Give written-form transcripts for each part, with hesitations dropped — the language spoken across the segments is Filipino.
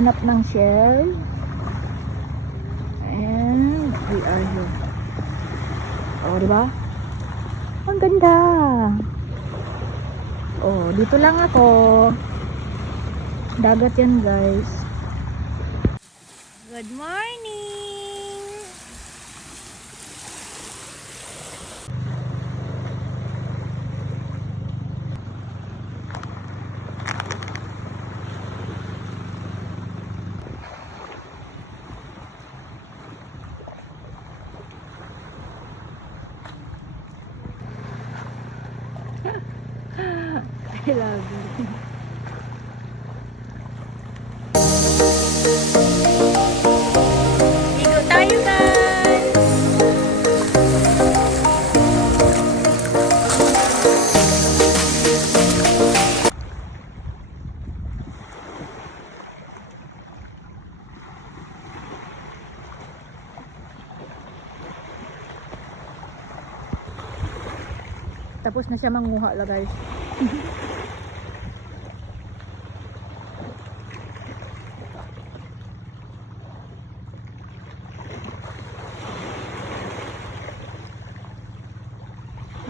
Naghahanap ng shell. And we are here. Oh, diba? Ang ganda. Oh, dito lang ako. Dagat yan, guys. Good morning! I love it. Ligo tayo, guys! Tapos na siya manguha la, guys.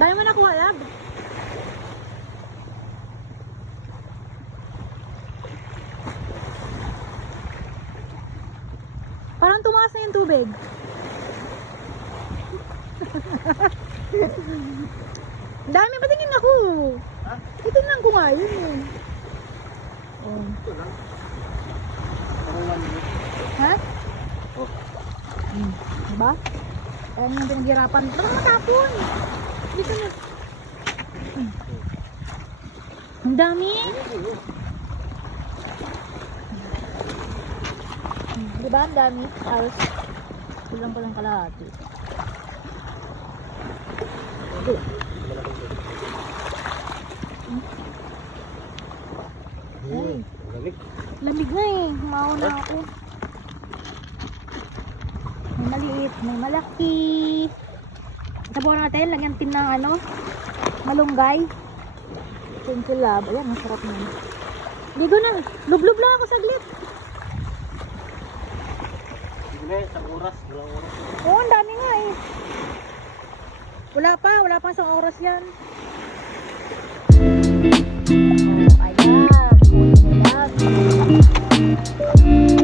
Dahil mo nakuha lang. Parang tumaas na yung tubig. Dami, patingin ako. Ha? Itingnan ko nga yun eh. Oh. Ito lang. Ha? Oh. Diba? Kaya nang pinaghirapan. Ito naman matapon. Dito na. Ang dami. Diba ang dami? Tapos, kulang pa lang kalahati. Ay, Lamig. lamig na eh. Mauna ako. May maliit, may malaki. Sabaw natin, lagyan tin ng ano, malunggay. Tinkulab. Ayan, masarap na. Ligo na. Lublub lang ako saglit. Hindi, isang oras. Walang oras. Oo, ang dami nga eh. Wala pa isang oras yan. Oh, ayan. Kunin nila.